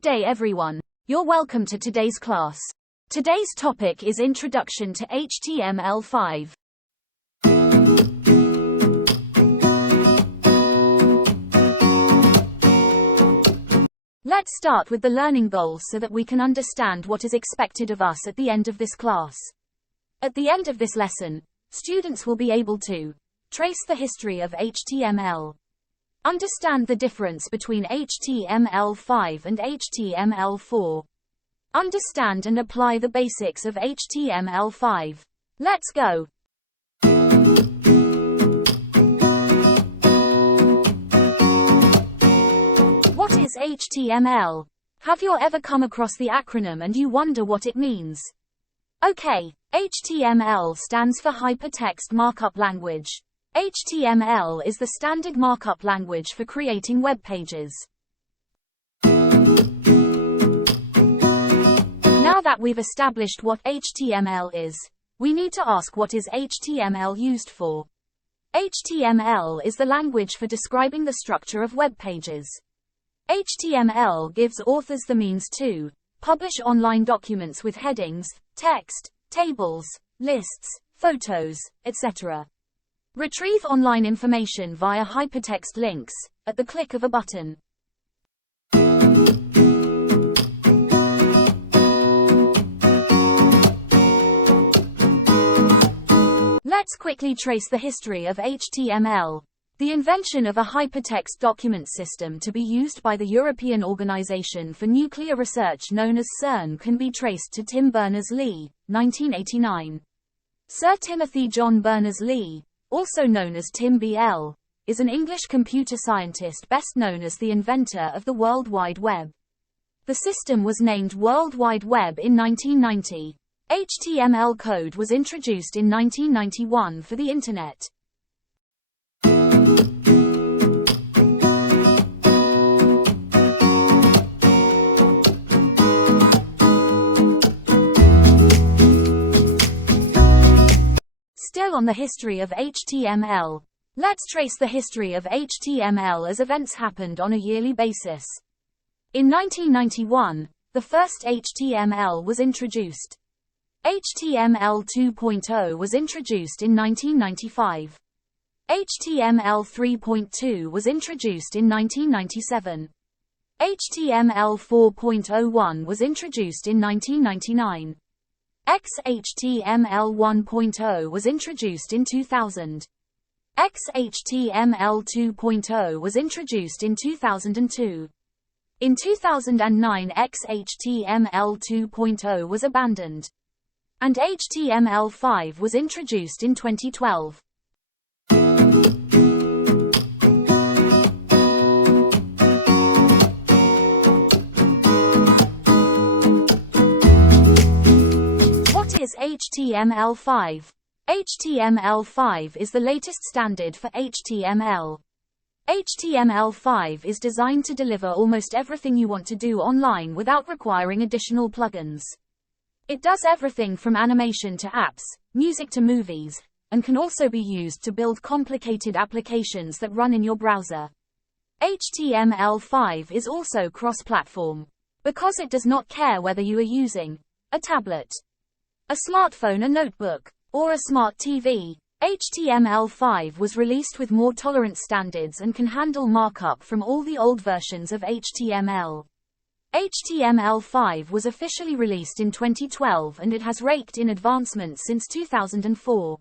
Good day everyone. You're welcome to today's class. Today's topic is Introduction to HTML5. Let's start with the learning goals so that we can understand what is expected of us at the end of this class. At the end of this lesson, students will be able to trace the history of HTML, understand the difference between HTML5 and HTML4, understand and apply the basics of HTML5. Let's go. What is HTML? Have you ever come across the acronym and you wonder what it means? Okay, HTML stands for Hypertext Markup Language. HTML is the standard markup language for creating web pages. Now that we've established what HTML is, we need to ask what is HTML used for. HTML is the language for describing the structure of web pages. HTML gives authors the means to publish online documents with headings, text, tables, lists, photos, etc. Retrieve online information via hypertext links, at the click of a button. Let's quickly trace the history of HTML. The invention of a hypertext document system to be used by the European Organization for Nuclear Research known as CERN can be traced to Tim Berners-Lee, 1989. Sir Timothy John Berners-Lee, also known as Tim BL, is an English computer scientist best known as the inventor of the World Wide Web. The system was named World Wide Web in 1990. HTML code was introduced in 1991 for the Internet. Still on the history of HTML, let's trace the history of HTML as events happened on a yearly basis. In 1991, the first HTML was introduced. HTML 2.0 was introduced in 1995. HTML 3.2 was introduced in 1997. HTML 4.01 was introduced in 1999. XHTML 1.0 was introduced in 2000. XHTML 2.0 was introduced in 2002. In 2009 XHTML 2.0 was abandoned. And HTML5 was introduced in 2012. What is HTML5? HTML5 is the latest standard for HTML. HTML5 is designed to deliver almost everything you want to do online without requiring additional plugins. It does everything from animation to apps, music to movies, and can also be used to build complicated applications that run in your browser. HTML5 is also cross-platform, because it does not care whether you are using a tablet, a smartphone, a notebook, or a smart TV. HTML5 was released with more tolerant standards and can handle markup from all the old versions of HTML. HTML5 was officially released in 2012 and it has raked in advancements since 2004.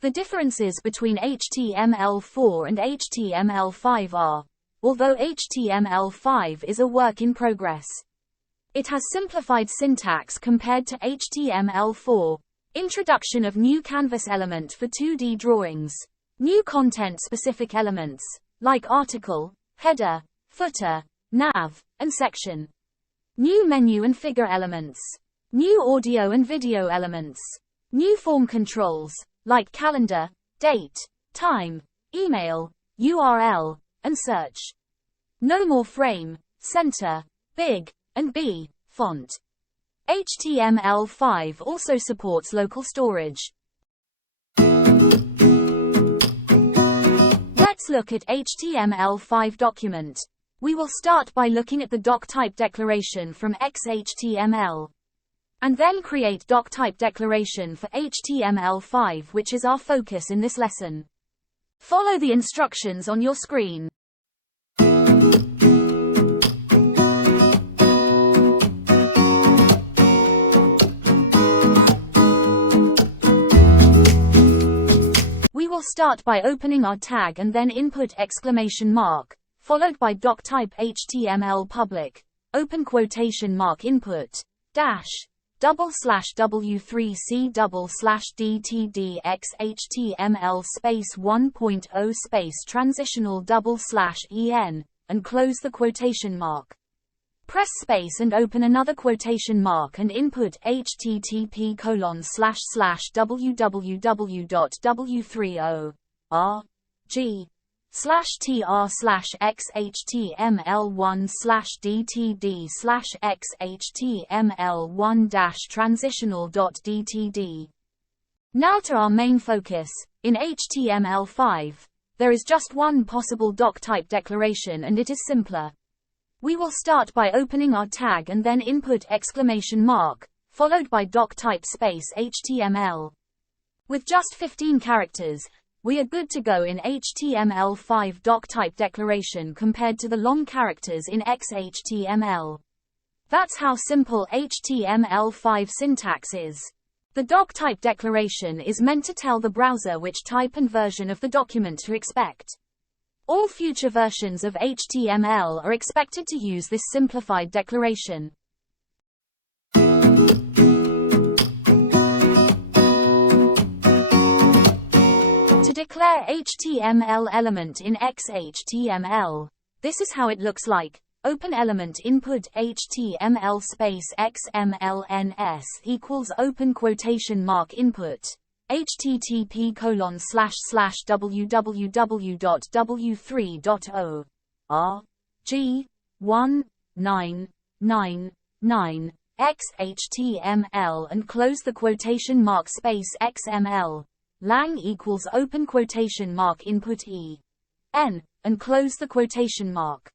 The differences between HTML4 and HTML5 are, although HTML5 is a work in progress, it has simplified syntax compared to HTML4, introduction of new canvas element for 2D drawings, new content-specific elements, like article, header, footer, nav, and section, new menu and figure elements, new audio and video elements, new form controls, like calendar, date, time, email, URL, and search. No more frame, center, big, and B, font. HTML5 also supports local storage. Let's look at HTML5 document. We will start by looking at the doctype declaration from XHTML. And then create doctype declaration for HTML5, which is our focus in this lesson. Follow the instructions on your screen. We will start by opening our tag and then input exclamation mark, followed by doctype HTML public, open quotation mark input, dash, /w3c /dtd xhtml space 1.0 space transitional /en, and close the quotation mark. Press space and open another quotation mark and input http://w3o/r/g/tr/xhtml1-transitional.dtd. Now to our main focus. In HTML5, there is just one possible doctype declaration and it is simpler. We will start by opening our tag and then input exclamation mark, followed by doctype space HTML. With just 15 characters, we are good to go in HTML5 doctype declaration compared to the long characters in XHTML. That's how simple HTML5 syntax is. The doctype declaration is meant to tell the browser which type and version of the document to expect. All future versions of HTML are expected to use this simplified declaration. To declare HTML element in XHTML, this is how it looks like. Open element input HTML space XMLNS equals open quotation mark input. http://www.w3.o/r/g1999 xhtml and close the quotation mark space xml. lang equals open quotation mark input en, and close the quotation mark.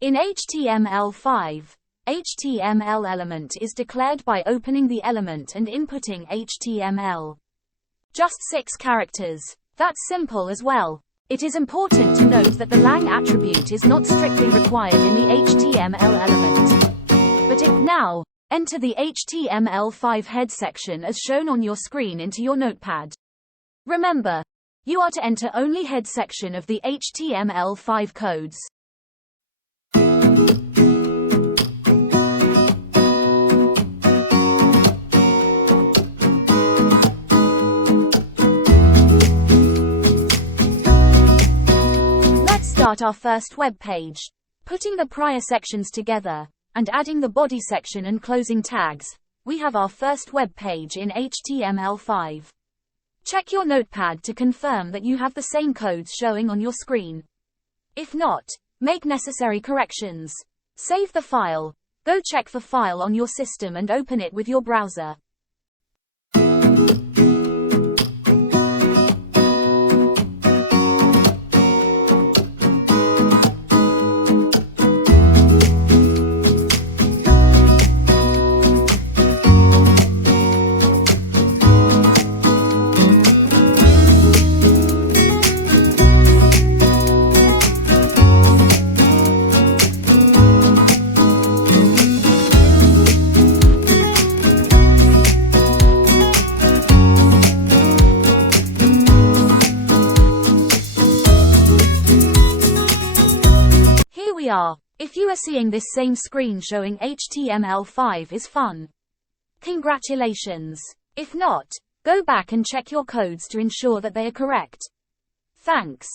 In HTML5, HTML element is declared by opening the element and inputting HTML. Just 6 characters. That's simple as well. It is important to note that the lang attribute is not strictly required in the HTML element. But now, enter the HTML5 head section as shown on your screen into your notepad. Remember, you are to enter only head section of the HTML5 codes. Start our first web page. Putting the prior sections together, and adding the body section and closing tags, we have our first web page in HTML5. Check your notepad to confirm that you have the same codes showing on your screen. If not, make necessary corrections. Save the file. Go check for file on your system and open it with your browser. If you are seeing this same screen showing HTML5 is fun. Congratulations. If not, go back and check your codes to ensure that they are correct. Thanks.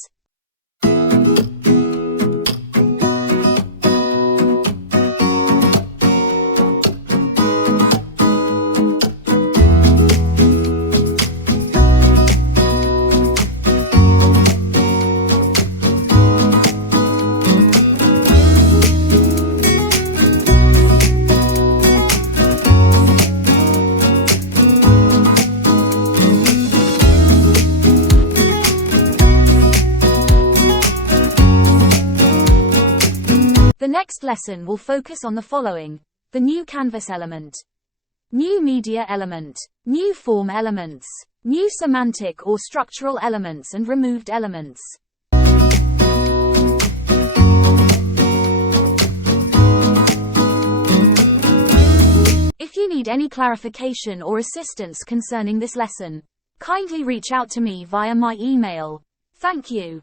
The next lesson will focus on the following: the new canvas element, new media element, new form elements, new semantic or structural elements, and removed elements. If you need any clarification or assistance concerning this lesson, kindly reach out to me via my email. Thank you.